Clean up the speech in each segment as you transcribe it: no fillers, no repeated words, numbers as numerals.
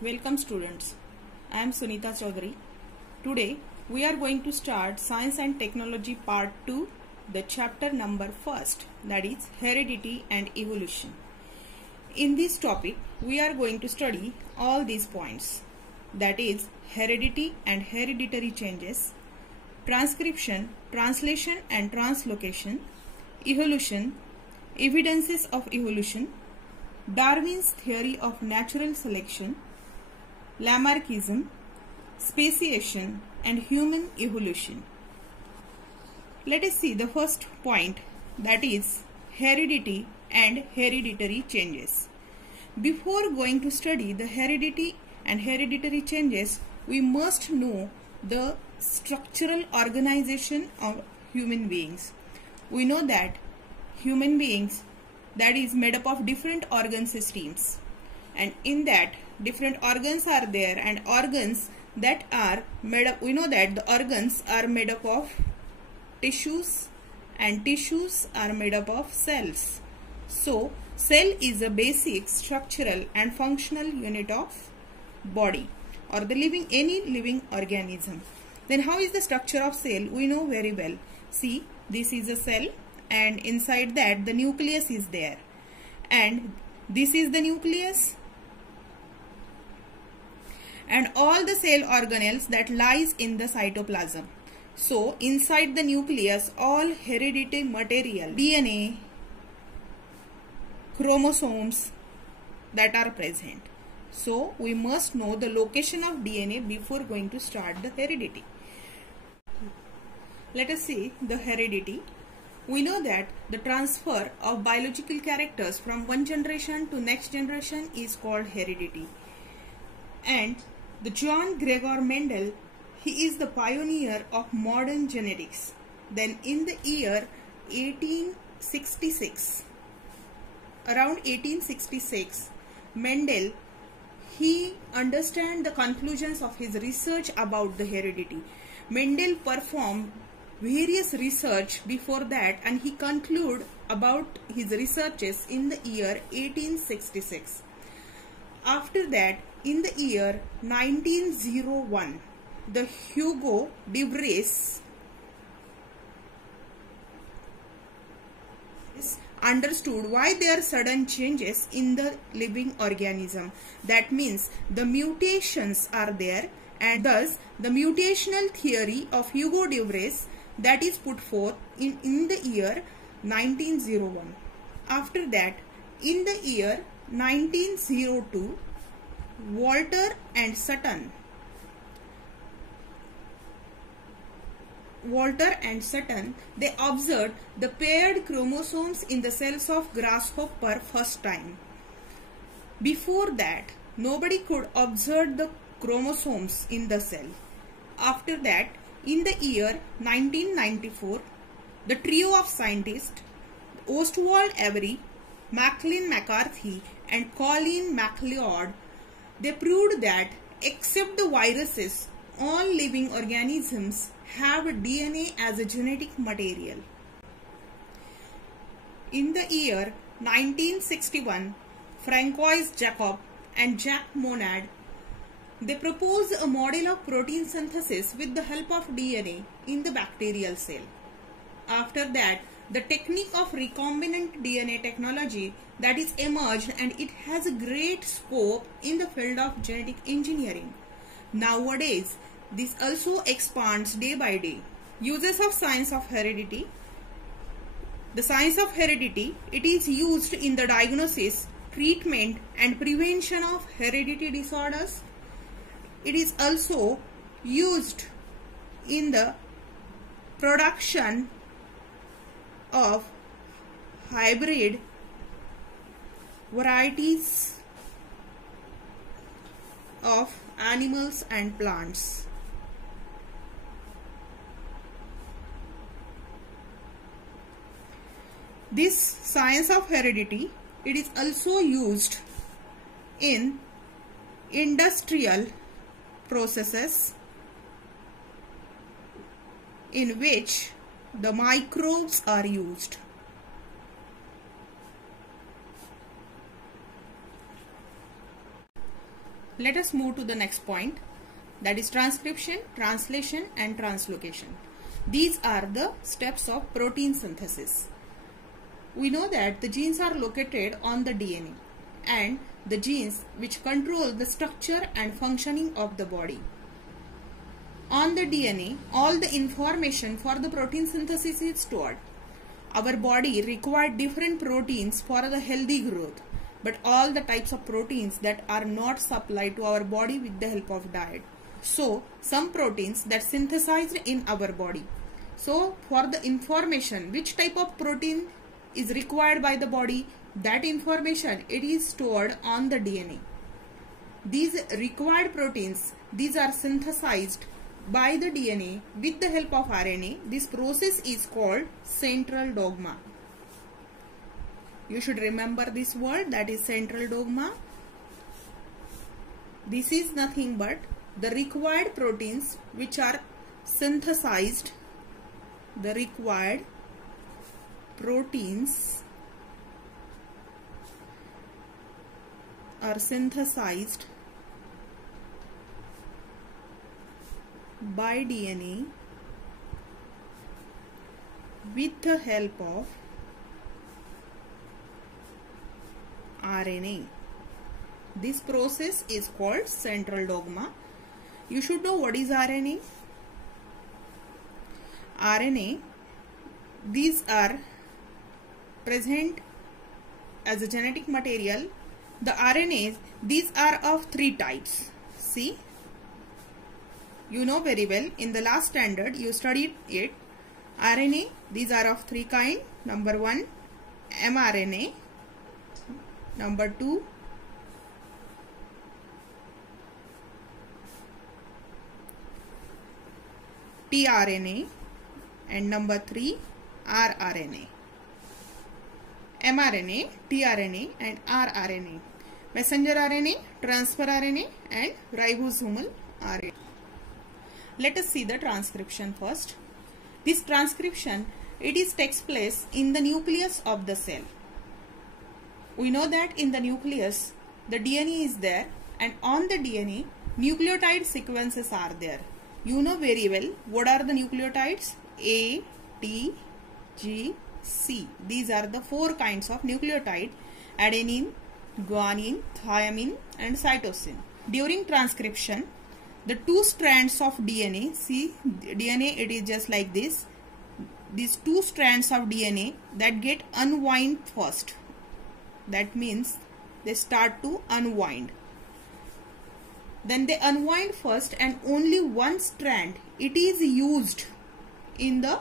Welcome students. I am Sunita Chaudhary. Today we are going to start Science and Technology Part 2, the chapter number 1st, that is Heredity and Evolution. In this topic we are going to study all these points, that is heredity and hereditary changes, transcription, translation and translocation, evolution, evidences of evolution, Darwin's theory of natural selection, Lamarckism, speciation and human evolution. Let us see the first point, that is heredity and hereditary changes. Before going to study the heredity and hereditary changes, we must know the structural organization of human beings. We know that human beings, that is made up of different organ systems, and in that different organs are there, and organs that are made up, we know that the organs are made up of tissues and tissues are made up of cells. So cell is a basic structural and functional unit of body or the any living organism. Then how is the structure of cell? We know very well. See, this is a cell and inside that the nucleus is there, and this is the nucleus and all the cell organelles that lies in the cytoplasm. So inside the nucleus all hereditary material, DNA, chromosomes that are present. So we must know the location of DNA before going to start the heredity. Let us see the heredity. We know that the transfer of biological characters from one generation to next generation is called heredity. And the John Gregor Mendel, he is the pioneer of modern genetics. Then in the year 1866, around 1866, Mendel, he understand the conclusions of his research about the heredity. Mendel performed various research before that, and he concluded about his researches in the year 1866. After that, in the year 1901, the Hugo de Vries understood why there are sudden changes in the living organism. That means the mutations are there, and thus the mutational theory of Hugo de Vries that is put forth in the year 1901. After that, in the year 1902, Walter and Sutton, they observed the paired chromosomes in the cells of grasshopper first time. Before that, nobody could observe the chromosomes in the cell. After that, in the year 1994, the trio of scientists, Ostwald Avery, Maclean McCarthy and Colin MacLeod, they proved that except the viruses, all living organisms have DNA as a genetic material. In the year 1961, Francois Jacob and Jacques Monod, they proposed a model of protein synthesis with the help of DNA in the bacterial cell. After that, the technique of recombinant DNA technology that is emerged, and it has a great scope in the field of genetic engineering. Nowadays, this also expands day by day. Uses of science of heredity. The science of heredity, it is used in the diagnosis, treatment and prevention of hereditary disorders. It is also used in the production of hybrid varieties of animals and plants. This science of heredity, it is also used in industrial processes in which the microbes are used. Let us move to the next point, that is transcription, translation and translocation. These are the steps of protein synthesis. We know that the genes are located on the DNA and the genes which control the structure and functioning of the body. On the DNA, all the information for the protein synthesis is stored. Our body requires different proteins for the healthy growth, but all the types of proteins that are not supplied to our body with the help of diet. So, some proteins that synthesized in our body. So, for the information, which type of protein is required by the body, that information, it is stored on the DNA. These required proteins, these are synthesized by the DNA with the help of RNA. This process is called central dogma. You should remember this word, that is central dogma. This is nothing but the required proteins which are synthesized, the required proteins are synthesized by DNA with the help of RNA. This process is called central dogma. You should know what is RNA. RNA, these are present as a genetic material. The RNAs, these are of three types. See, you know very well, in the last standard you studied it. RNA, these are of three kinds. Number 1, mRNA. Number 2, tRNA. And number 3, rRNA. mRNA, tRNA and rRNA. Messenger RNA, transfer RNA and ribosomal RNA. Let us see the transcription first. This transcription, takes place in the nucleus of the cell. We know that in the nucleus, the DNA is there, and on the DNA, nucleotide sequences are there. You know very well what are the nucleotides? A, T, G, C. These are the 4 kinds of nucleotide: adenine, guanine, thymine and cytosine. During transcription, the 2 strands of DNA, see DNA, it is just like this. These 2 strands of DNA that get unwind first. That means they start to unwind. Then they unwind first and only one strand, it is used in the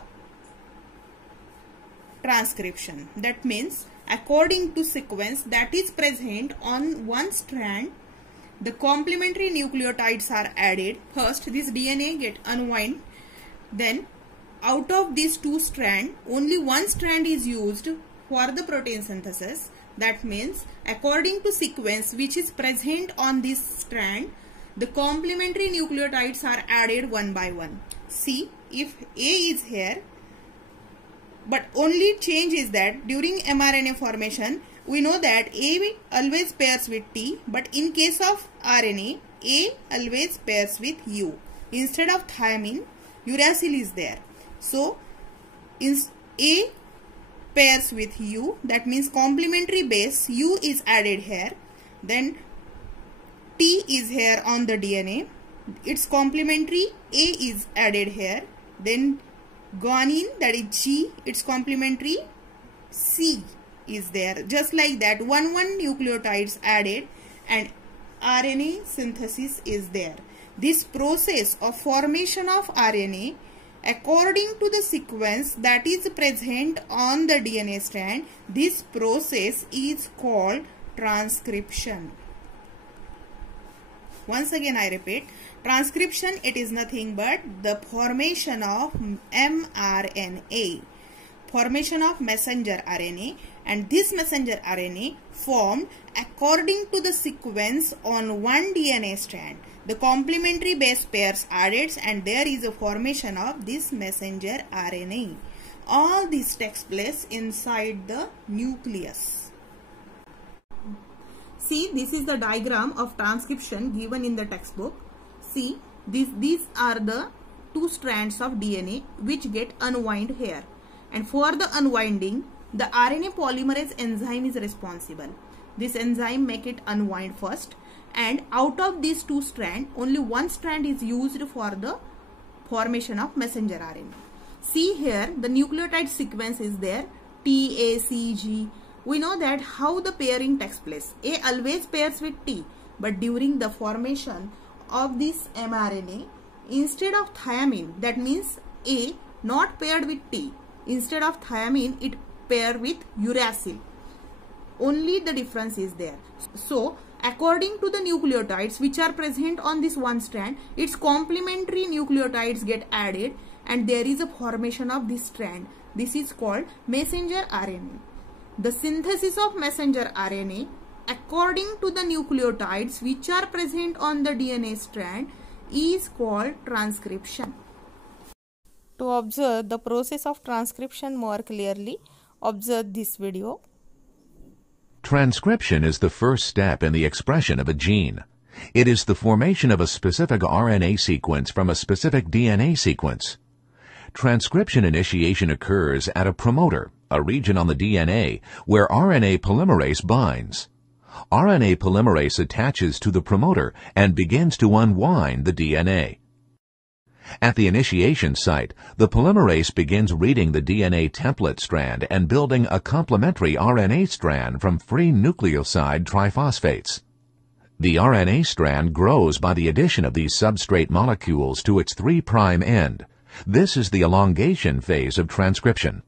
transcription. That means according to sequence that is present on one strand, the complementary nucleotides are added. First this DNA get unwind, then out of these 2 strands, only one strand is used for the protein synthesis. That means according to sequence which is present on this strand, the complementary nucleotides are added one by one. See, if A is here, but only change is that during mRNA formation, we know that A always pairs with T, but in case of RNA, A always pairs with U. Instead of thymine, uracil is there. So, A pairs with U, that means complementary base U is added here. Then T is here on the DNA, its complementary A is added here. Then guanine, that is G, its complementary C is there. Just like that, one nucleotides added and RNA synthesis is there. This process of formation of RNA according to the sequence that is present on the DNA strand, this process is called transcription. Once again I repeat, transcription, it is nothing but the formation of mRNA, formation of messenger RNA, and this messenger RNA formed according to the sequence on one DNA strand. The complementary base pairs added and there is a formation of this messenger RNA. All this takes place inside the nucleus. See, this is the diagram of transcription given in the textbook. See, these are the two strands of DNA which get unwound here. And for the unwinding, the RNA polymerase enzyme is responsible. This enzyme make it unwind first, and out of these two strands, only one strand is used for the formation of messenger RNA. See here, the nucleotide sequence is there, T, A, C, G. We know that how the pairing takes place. A always pairs with T, but during the formation of this mRNA, instead of thiamine, that means A not paired with T, instead of thiamine it paired with uracil. Only the difference is there. So according to the nucleotides which are present on this one strand, its complementary nucleotides get added and there is a formation of this strand. This is called messenger RNA. The synthesis of messenger RNA according to the nucleotides which are present on the DNA strand is called transcription. To observe the process of transcription more clearly, observe this video. Transcription is the first step in the expression of a gene. It is the formation of a specific RNA sequence from a specific DNA sequence. Transcription initiation occurs at a promoter, a region on the DNA, where RNA polymerase binds. RNA polymerase attaches to the promoter and begins to unwind the DNA. At the initiation site, the polymerase begins reading the DNA template strand and building a complementary RNA strand from free nucleoside triphosphates. The RNA strand grows by the addition of these substrate molecules to its 3' end. This is the elongation phase of transcription.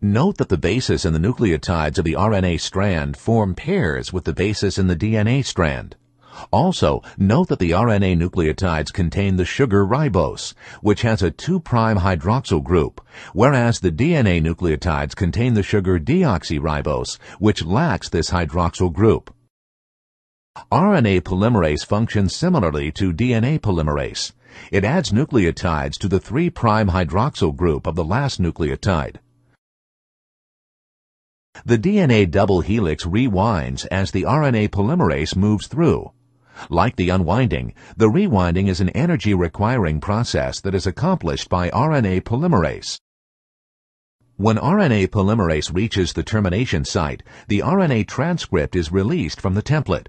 Note that the bases in the nucleotides of the RNA strand form pairs with the bases in the DNA strand. Also, note that the RNA nucleotides contain the sugar ribose, which has a 2' hydroxyl group, whereas the DNA nucleotides contain the sugar deoxyribose, which lacks this hydroxyl group. RNA polymerase functions similarly to DNA polymerase. It adds nucleotides to the 3' hydroxyl group of the last nucleotide. The DNA double helix rewinds as the RNA polymerase moves through. Like the unwinding, the rewinding is an energy-requiring process that is accomplished by RNA polymerase. When RNA polymerase reaches the termination site, the RNA transcript is released from the template.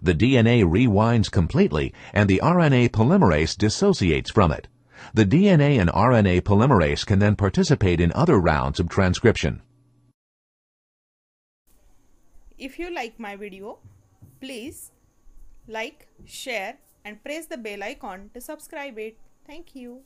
The DNA rewinds completely and the RNA polymerase dissociates from it. The DNA and RNA polymerase can then participate in other rounds of transcription. If you like my video, please like, share and press the bell icon to subscribe it. Thank you.